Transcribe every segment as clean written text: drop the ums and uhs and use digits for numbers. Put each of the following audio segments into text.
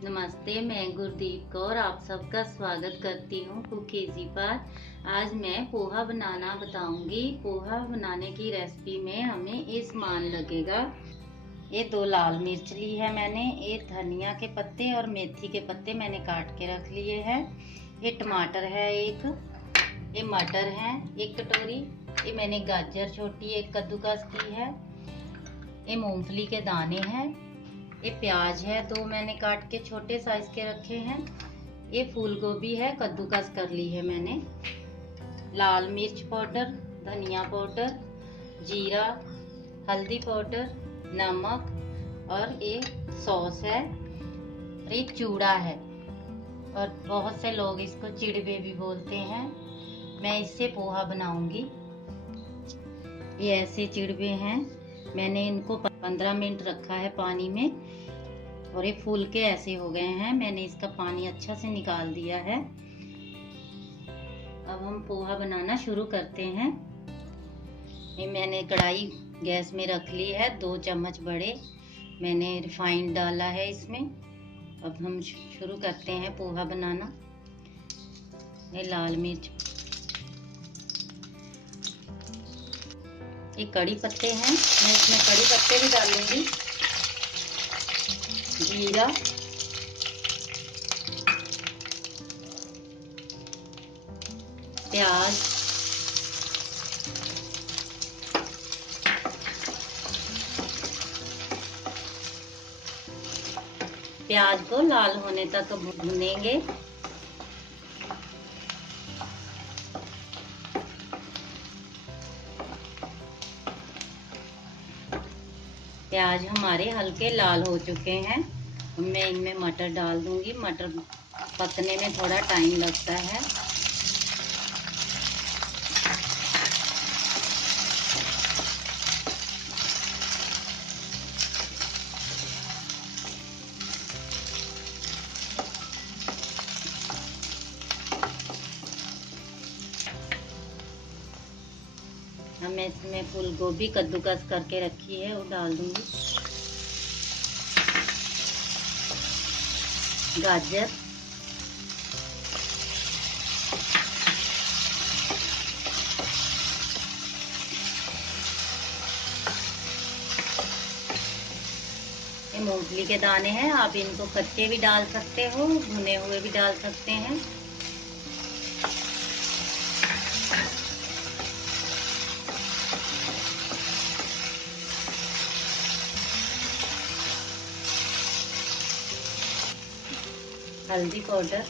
नमस्ते, मैं गुरदीप कौर आप सबका स्वागत करती हूँ कुकीज़ी पर। आज मैं पोहा बनाना बताऊंगी। पोहा बनाने की रेसिपी में हमें ये सामान लगेगा। ये 2 लाल मिर्च ली है मैंने, ये धनिया के पत्ते और मेथी के पत्ते मैंने काट के रख लिए हैं। ये टमाटर है एक, ये मटर है 1 कटोरी, ये मैंने गाजर छोटी एक कद्दूकस की है, ये मूंगफली के दाने हैं, ये प्याज है 2 मैंने काट के छोटे साइज के रखे हैं, ये फूल गोभी है कद्दूकस कर ली है मैंने, लाल मिर्च पाउडर, धनिया पाउडर, जीरा, हल्दी पाउडर, नमक और ये सॉस है, और ये चूड़ा है और बहुत से लोग इसको चिड़वे भी बोलते हैं। मैं इससे पोहा बनाऊंगी। ये ऐसे चिड़वे हैं, मैंने इनको 15 मिनट रखा है पानी में और ये फूल के ऐसे हो गए हैं। मैंने इसका पानी अच्छा से निकाल दिया है। अब हम पोहा बनाना शुरू करते हैं। ये मैंने कढ़ाई गैस में रख ली है, 2 चम्मच बड़े मैंने रिफाइंड डाला है इसमें। अब हम शुरू करते हैं पोहा बनाना। ये लाल मिर्च, ये कड़ी पत्ते हैं, मैं इसमें कड़ी पत्ते भी डालूंगी, जीरा, प्याज, प्याज को लाल होने तक भूनेंगे। प्याज हमारे हल्के लाल हो चुके हैं। मैं इनमें मटर डाल दूंगी। मटर पकने में थोड़ा टाइम लगता है। अब मैं इसमें फूल गोभी कद्दूकस करके रखी है वो डाल दूंगी, गाजर, ये मूंगफली के दाने हैं, आप इनको कच्चे भी डाल सकते हो, भुने हुए भी डाल सकते हैं। हल्दी पाउडर,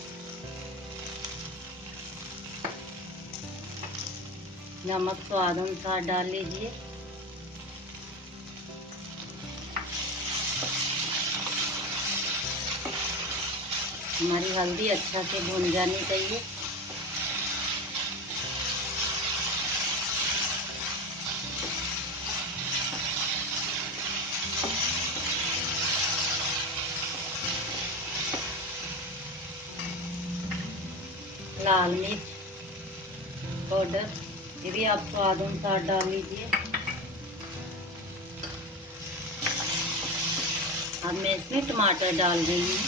नमक स्वाद अनुसार डाल लीजिए। हमारी हल्दी अच्छा से भुन जानी चाहिए। लाल मिर्च पाउडर, ये भी आप स्वाद अनुसार डाल लीजिए। अब मैं इसमें टमाटर डाल रही हूँ।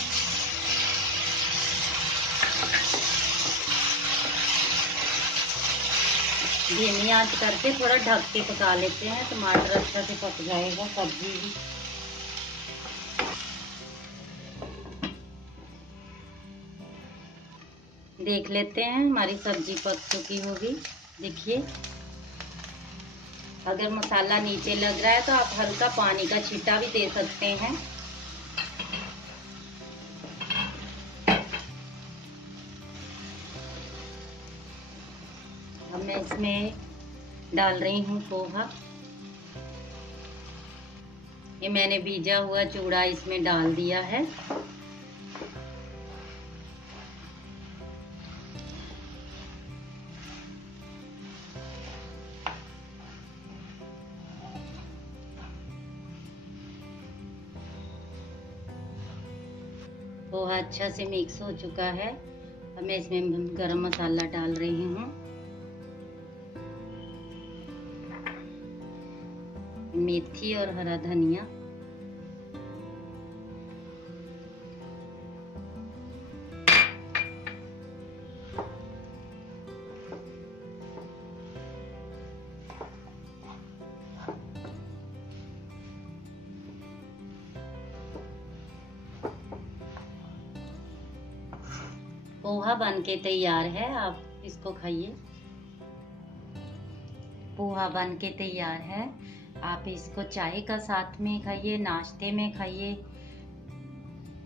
धीमी आंच करके थोड़ा ढक के पका लेते हैं, टमाटर अच्छा से पक जाएगा, सब्जी भी। देख लेते हैं हमारी सब्जी पक चुकी होगी। देखिए, अगर मसाला नीचे लग रहा है तो आप हल्का पानी का छींटा भी दे सकते हैं। अब मैं इसमें डाल रही हूँ पोहा। ये मैंने भीजा हुआ चूड़ा इसमें डाल दिया है। पोहा अच्छा से मिक्स हो चुका है। अब मैं इसमें गरम मसाला डाल रही हूँ, मेथी और हरा धनिया, पोहा बन के तैयार है, आप इसको खाइए। पोहा बन के तैयार है, आप इसको चाय का साथ में खाइए, नाश्ते में खाइए।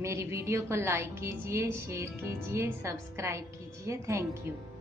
मेरी वीडियो को लाइक कीजिए, शेयर कीजिए, सब्सक्राइब कीजिए। Thank you.